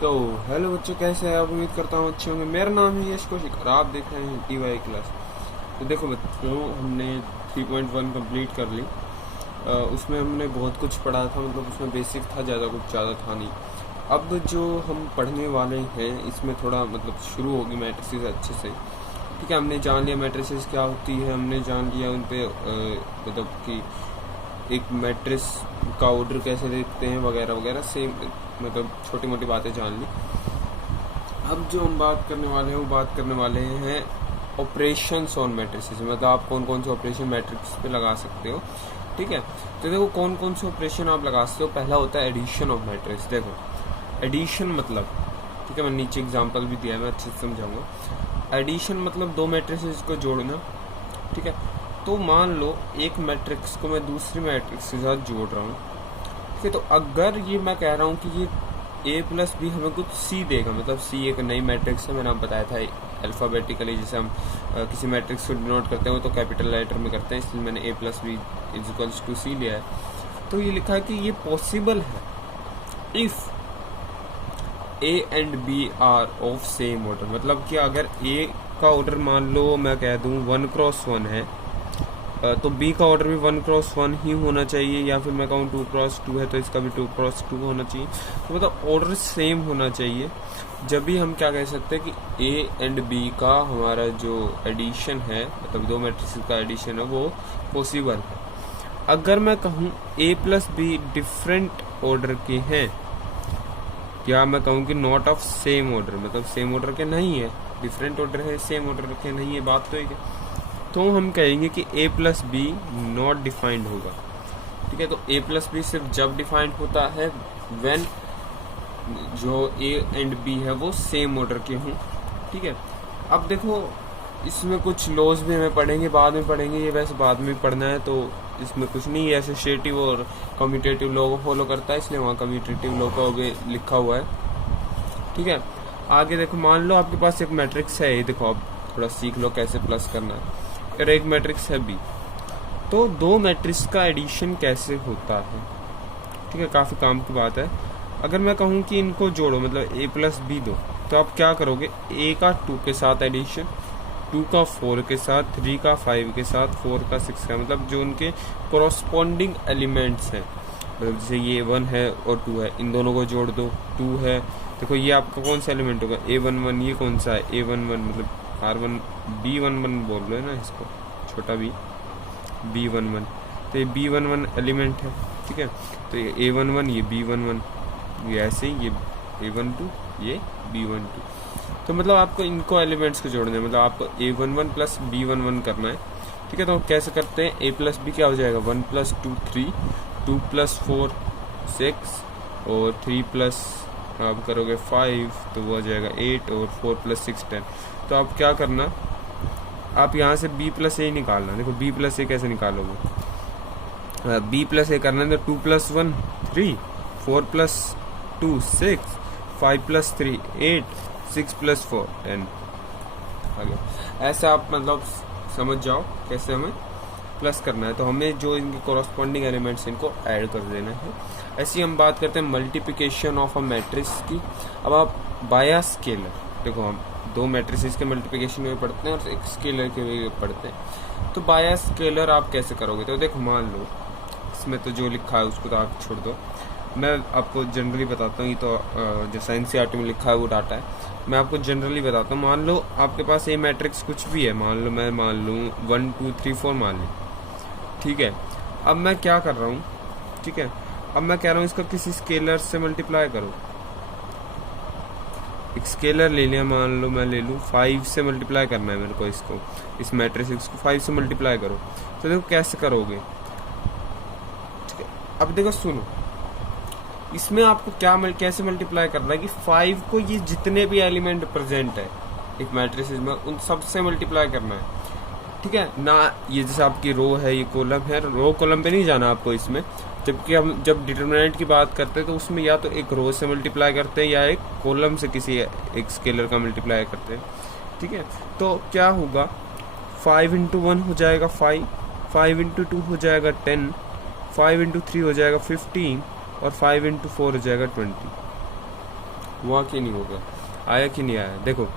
तो हेलो बच्चों, कैसे हैं आप? उम्मीद करता हूँ अच्छे होंगे। मेरा नाम है यश कौशिक और आप देख रहे हैं TY क्लास। तो देखो बच्चों, हमने 3.1 कंप्लीट कर ली। उसमें हमने बहुत कुछ पढ़ा था, मतलब उसमें बेसिक था, ज़्यादा था नहीं। अब जो हम पढ़ने वाले हैं इसमें थोड़ा मतलब शुरू होगी मैट्रिसेस अच्छे से। ठीक है, हमने जान लिया मैट्रिसेस क्या होती है, हमने जान लिया उन पे मतलब कि एक मैट्रिस का ऑर्डर कैसे देखते हैं वगैरह वगैरह, सेम मतलब छोटी मोटी बातें जान ली। अब जो हम बात करने वाले हैं वो बात करने वाले हैं ऑपरेशंस ऑन मैट्रिसेस, मतलब आप कौन कौन से ऑपरेशन मैट्रिक्स पे लगा सकते हो। ठीक है, तो देखो कौन कौन से ऑपरेशन आप लगा सकते हो। पहला होता है एडिशन ऑफ मैट्रिक्स। देखो एडिशन मतलब, ठीक है, मैं नीचे एग्जांपल भी दिया है, मैं अच्छे से समझाऊंगा। एडिशन मतलब दो मैट्रिसेस को जोड़ना। ठीक है, तो मान लो एक मैट्रिक्स को मैं दूसरी मैट्रिक्स के साथ जोड़ रहा हूँ। ठीक है, तो अगर ये मैं कह रहा हूँ कि ये A प्लस बी हमें कुछ C देगा, मतलब C एक नई मैट्रिक्स है, मैंने आप बताया था अल्फ़ाबेटिकली जैसे हम किसी मैट्रिक्स को डिनोट करते हैं तो कैपिटल लेटर में करते हैं, इसलिए मैंने A plus B is equals to C लिया है। तो ये लिखा है कि ये पॉसिबल है if A and B are of same order. मतलब कि अगर A का ऑर्डर मान लो मैं कह दूँ 1x1 है, तो B का ऑर्डर भी 1x1 ही होना चाहिए, या फिर मैं कहूँ 2x2 है तो इसका भी 2x2 होना चाहिए। तो मतलब ऑर्डर सेम होना चाहिए, जब भी हम क्या कह सकते हैं कि A एंड B का हमारा जो एडिशन है, मतलब दो मैट्रिक्स का एडिशन है, वो पॉसिबल है। अगर मैं कहूँ A plus be different order के हैं, या मैं कहूँ कि नॉट ऑफ सेम ऑर्डर, मतलब सेम ऑर्डर के नहीं है, डिफरेंट ऑर्डर है, सेम ऑर्डर के नहीं है, बात तो एक है, तो हम कहेंगे कि A plus B not defined होगा। ठीक है, तो A प्लस बी सिर्फ जब डिफाइंड होता है व्हेन जो A एंड B है वो सेम ऑर्डर के हों। ठीक है, अब देखो इसमें कुछ लॉज भी हमें पढ़ेंगे, बाद में पढ़ेंगे, ये वैसे बाद में पढ़ना है तो इसमें कुछ नहीं है। एसोसिएटिव और कम्यूटेटिव लॉ को फॉलो करता है, इसलिए वहाँ कम्यूटेटिव लॉ का भी लिखा हुआ है। ठीक है, आगे देखो, मान लो आपके पास एक मैट्रिक्स है, ये देखो आप थोड़ा सीख लो कैसे प्लस करना है। और एक मैट्रिक्स है B, तो दो मैट्रिक्स का एडिशन कैसे होता है। ठीक है, काफ़ी काम की बात है। अगर मैं कहूँ कि इनको जोड़ो, मतलब A प्लस बी दो, तो आप क्या करोगे, A का 2 के साथ एडिशन, 2 का 4 के साथ, 3 का 5 के साथ, 4 का 6 का, मतलब जो उनके कोरस्पॉन्डिंग एलिमेंट्स हैं, मतलब जैसे ये 1 है और 2 है, इन दोनों को जोड़ दो। 2 है, देखो ये आपका कौन सा एलिमेंट होगा, A11, ये कौन सा है A11, मतलब R1 B11 बोल लो है ना इसको, छोटा B B11, तो ये B11 एलिमेंट है। ठीक है, तो ये A11, ये B11, ये ऐसे ही ये A12, ये B12। तो मतलब आपको इनको एलिमेंट्स को जोड़ना है, मतलब आपको A11 प्लस B11 करना है। ठीक है, तो कैसे करते हैं, A प्लस बी क्या हो जाएगा, 1 प्लस 2 3, 2 प्लस 4 6, और 3 प्लस आप करोगे 5 तो वो हो जाएगा 8, और 4 प्लस 6 10। तो आप क्या करना, आप यहाँ से B प्लस ए निकालना। देखो B प्लस ए कैसे निकालोगे, B प्लस ए करना है तो 2 प्लस 1 3, 4 प्लस 2 6, 5 प्लस 3 8, 6 प्लस 4 10 आ गया। ऐसा आप मतलब समझ जाओ कैसे हमें प्लस करना है। तो हमें जो इनके कोरस्पॉन्डिंग एलिमेंट्स इनको ऐड कर देना है। ऐसी हम बात करते हैं मल्टीप्लिकेशन ऑफ अ मैट्रिक्स की। अब आप बाया स्केलर, देखो हम दो मैट्रिसेस के मल्टीप्लिकेशन में पढ़ते हैं और एक स्केलर के भी पढ़ते हैं। तो बाया स्केलर आप कैसे करोगे, तो देखो मान लो इसमें तो जो लिखा है उसको तो आप छोड़ दो, मैं आपको जनरली बताता हूँ। ये तो जो NCERT में लिखा है वो डाटा है, मैं आपको जनरली बताता हूँ। मान लो आपके पास ये मैट्रिक्स कुछ भी है, मान लो मैं मान लूँ 1 2 3 4 मान ली। ठीक है, अब मैं क्या कर रहा हूँ, ठीक है, अब मैं कह रहा हूँ इसका किसी स्केलर से मल्टीप्लाई करो। एक स्केलर ले लिया, मान लो मैं ले लूँ 5 से मल्टीप्लाई करना है मेरे को, इसको इस मैट्रिक्स को 5 से मल्टीप्लाई करो। तो देखो कैसे करोगे। ठीक है, अब देखो सुनो, इसमें आपको क्या कैसे मल्टीप्लाई करना है कि 5 को ये जितने भी एलिमेंट प्रेजेंट है एक मैट्रिक्स में उन सब से मल्टीप्लाई करना है। ठीक है ना, ये जैसे आपकी रो है, ये कॉलम है, रो कॉलम पे नहीं जाना आपको इसमें। जबकि हम जब डिटरमिनेंट की बात करते हैं तो उसमें या तो एक रो से मल्टीप्लाई करते हैं या एक कॉलम से किसी एक स्केलर का मल्टीप्लाई करते हैं। ठीक है, तो क्या होगा, 5 इंटू 1 हो जाएगा 5, 5 इंटू 2 हो जाएगा 10, 5 इंटू 3 हो जाएगा 15, और 5 इंटू 4 हो जाएगा 20। हुआ कि नहीं होगा, आया कि नहीं आया। देखो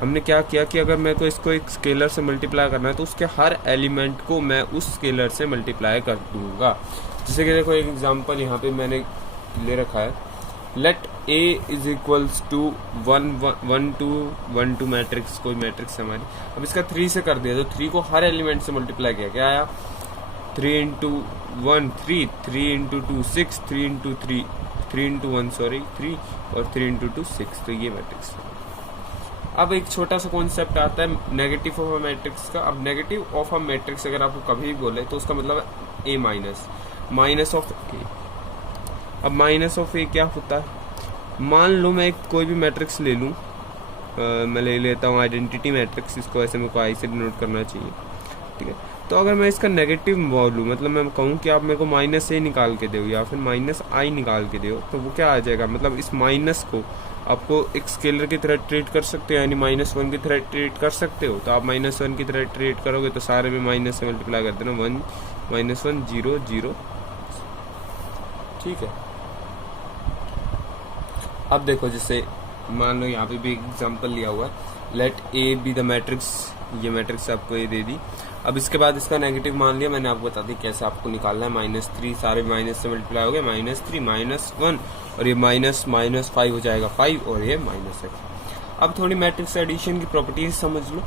हमने क्या किया कि अगर मेरे को इसको एक स्केलर से मल्टीप्लाई करना है तो उसके हर एलिमेंट को मैं उस स्केलर से मल्टीप्लाई कर दूंगा। जैसे कि देखो एक एग्जांपल यहाँ पे मैंने ले रखा है, let A is equals to 1 2 matrix, कोई मैट्रिक्स हमारी। अब इसका 3 से कर दिया तो 3 को हर एलिमेंट से मल्टीप्लाई किया, क्या आया 3 into 1 3, 3 into 2 6, 3 into 3 3 into 1 sorry 3 और 3 इंटू 2 6। तो ये मैट्रिक्स है। अब एक छोटा सा कॉन्सेप्ट आता है नेगेटिव ऑफ अ मैट्रिक्स का। अब नेगेटिव ऑफ अ मैट्रिक्स अगर आपको कभी भी बोले तो उसका मतलब है ए माइनस ऑफ ए। अब माइनस ऑफ ए क्या होता है, मान लो मैं कोई भी मैट्रिक्स ले लूँ, मैं ले लेता हूँ आइडेंटिटी मैट्रिक्स, इसको ऐसे मेरे को आई से डिनोट करना चाहिए, ठीक है। तो अगर मैं इसका नेगेटिव बोलूँ, मतलब मैं कहूँ कि आप मेरे को माइनस ए निकाल के दो या फिर माइनस आई निकाल के दो, तो वो क्या आ जाएगा, मतलब इस माइनस को आपको एक स्केलर की तरह ट्रीट कर सकते हो, यानी -1 की तरह ट्रीट कर सकते हो। तो आप -1 की तरह ट्रीट करोगे तो सारे में माइनस से मल्टीप्लाई कर देना, 1 -1 0 0, ठीक है। अब देखो जैसे मान लो यहाँ पे भी एग्जांपल लिया हुआ है, let A be the matrix, ये मैट्रिक्स आपको ये दे दी। अब इसके बाद इसका नेगेटिव मान लिया, मैंने आपको बता दी कैसे आपको निकालना है। -3 सारे माइनस से मल्टीप्लाई हो गए, -3 -1 और ये -5 हो जाएगा 5 और ये -6। अब थोड़ी मैट्रिक्स एडिशन की प्रॉपर्टीज समझ लो।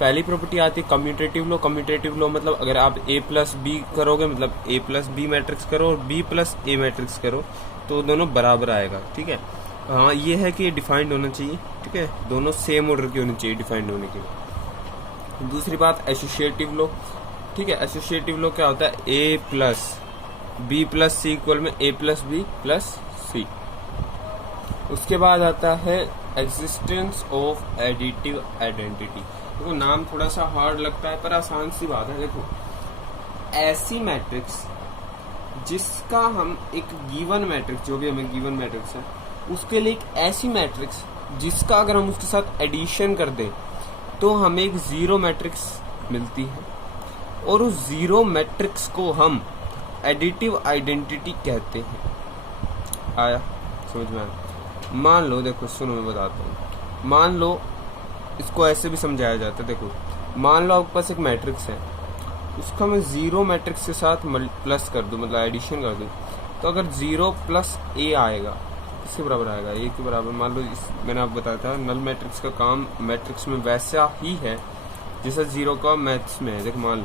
पहली प्रॉपर्टी आती है कम्यूटेटिव लो। कम्यूटेटिव लो मतलब अगर आप a प्लस बी करोगे, मतलब a प्लस बी मैट्रिक्स करो और b प्लस ए मैट्रिक्स करो तो दोनों बराबर आएगा, ठीक है। हाँ ये है कि ये डिफाइंड होना चाहिए, ठीक है, दोनों सेम ऑर्डर की होनी चाहिए डिफाइंड होने के लिए। दूसरी बात एसोसिएटिव लो, ठीक है। एसोसिएटिव लो क्या होता है, a plus B plus C equal में a plus B plus C. उसके बाद आता है एग्जिस्टेंस ऑफ एडिटिव आइडेंटिटी। देखो नाम थोड़ा सा हार्ड लगता है पर आसान सी बात है। देखो ऐसी मैट्रिक्स जिसका हम एक गिवन मैट्रिक्स, जो भी हमें गिवन मैट्रिक्स है उसके लिए एक ऐसी मैट्रिक्स जिसका अगर हम उसके साथ एडिशन कर दें तो हमें एक जीरो मैट्रिक्स मिलती है, और उस जीरो मैट्रिक्स को हम एडिटिव आइडेंटिटी कहते हैं। आया समझ में आया? मान लो, देखो सुनो मैं बताता हूँ। मान लो इसको ऐसे भी समझाया जाता है। देखो मान लो आपके पास एक मैट्रिक्स है, उसका मैं जीरो मैट्रिक्स के साथ प्लस कर दूं, मतलब एडिशन कर दूं, तो अगर 0 प्लस ए आएगा किसके बराबर आएगा, ए के बराबर। मान लो मैंने आपको बताया था नल मैट्रिक्स का काम मैट्रिक्स में वैसा ही है जैसा 0 का मैथ्स में है। देखो मान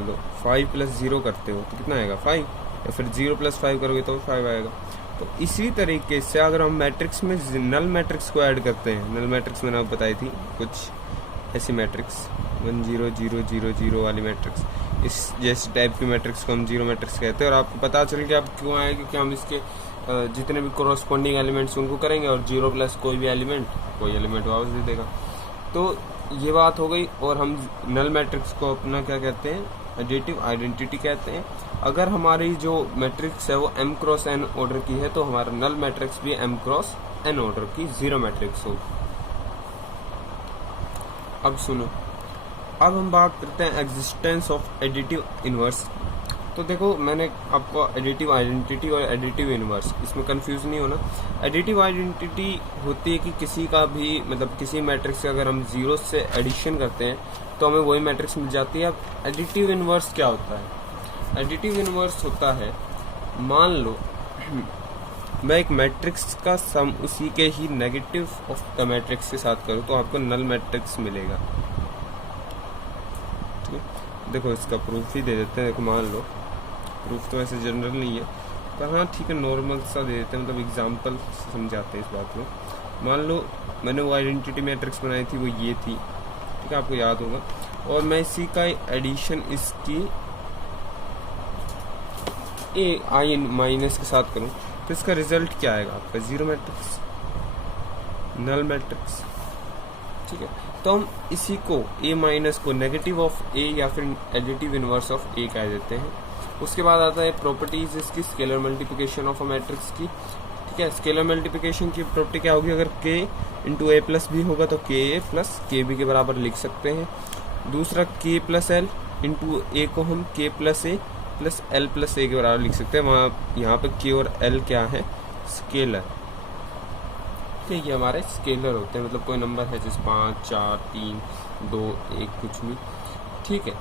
लो 5 प्लस 0 करते हो तो कितना आएगा 5, या फिर 0 प्लस 5 करोगे तो 5 आएगा। तो इसी तरीके से अगर हम मैट्रिक्स में नल मैट्रिक्स को ऐड करते हैं, नल मैट्रिक्स मैंने आपको बताई थी कुछ ऐसी मैट्रिक्स 1 0 0 0 0 वाली मैट्रिक्स, इस जैसे टाइप की मैट्रिक्स को हम जीरो मैट्रिक्स कहते हैं। और आपको पता चल गया अब क्यों आए, क्योंकि हम इसके जितने भी कोरोस्पॉन्डिंग एलिमेंट्स उनको करेंगे और 0 प्लस कोई एलिमेंट वापस दे देगा। तो ये बात हो गई। और हम नल मैट्रिक्स को अपना क्या कहते हैं, एडिटिव आइडेंटिटी कहते हैं। अगर हमारी जो मैट्रिक्स है वो m क्रॉस n ऑर्डर की है तो हमारा नल मैट्रिक्स भी m क्रॉस n ऑर्डर की जीरो मैट्रिक्स हो। अब सुनो, अब हम बात करते हैं एग्जिस्टेंस ऑफ एडिटिव इनवर्स। तो देखो मैंने आपको एडिटिव आइडेंटिटी और एडिटिव इनवर्स, इसमें कंफ्यूज नहीं होना। एडिटिव आइडेंटिटी होती है कि किसी का भी, मतलब किसी मैट्रिक्स का अगर हम जीरो से एडिशन करते हैं तो हमें वही मैट्रिक्स मिल जाती है। अब एडिटिव इनवर्स क्या होता है, एडिटिव इनवर्स होता है, मान लो मैं एक मैट्रिक्स का सम उसी के ही नेगेटिव ऑफ द मैट्रिक्स के साथ करूँ तो आपको नल मैट्रिक्स मिलेगा। ठीक है, देखो इसका प्रूफ ही दे देते हैं। देखो मान लो, प्रूफ तो ऐसे जनरल नहीं है पर हाँ ठीक है नॉर्मल सा दे देते हैं, मतलब एग्जाम्पल समझाते हैं इस बात को। मान लो मैंने वो आइडेंटिटी मैट्रिक्स बनाई थी, वो ये थी, ठीक है, आपको याद होगा। और मैं इसी का एडिशन इसकी ए आई माइनस के साथ करूं तो इसका रिजल्ट क्या आएगा आपका, जीरो मैट्रिक्स, नल मैट्रिक्स। ठीक है, तो हम इसी को ए माइनस को नेगेटिव ऑफ ए या फिर एडिटिव इनवर्स ऑफ ए कह देते हैं। उसके बाद आता है प्रॉपर्टीज इसकी, scalar multiplication of a matrix की। ठीक है, स्केलर मल्टीप्लिकेशन की प्रॉपर्टी क्या होगी, अगर k इंटू ए प्लस बी होगा तो के ए प्लस के बी के बराबर लिख सकते हैं। दूसरा k प्लस एल इंटू ए को हम k प्लस ए प्लस एल प्लस ए के बराबर लिख सकते हैं। वहाँ यहाँ पे के और एल क्या है, स्केलर। ठीक है, हमारे स्केलर होते हैं, मतलब कोई नंबर है जैसे 5, 4, 3, 2, 1 कुछ भी। ठीक है,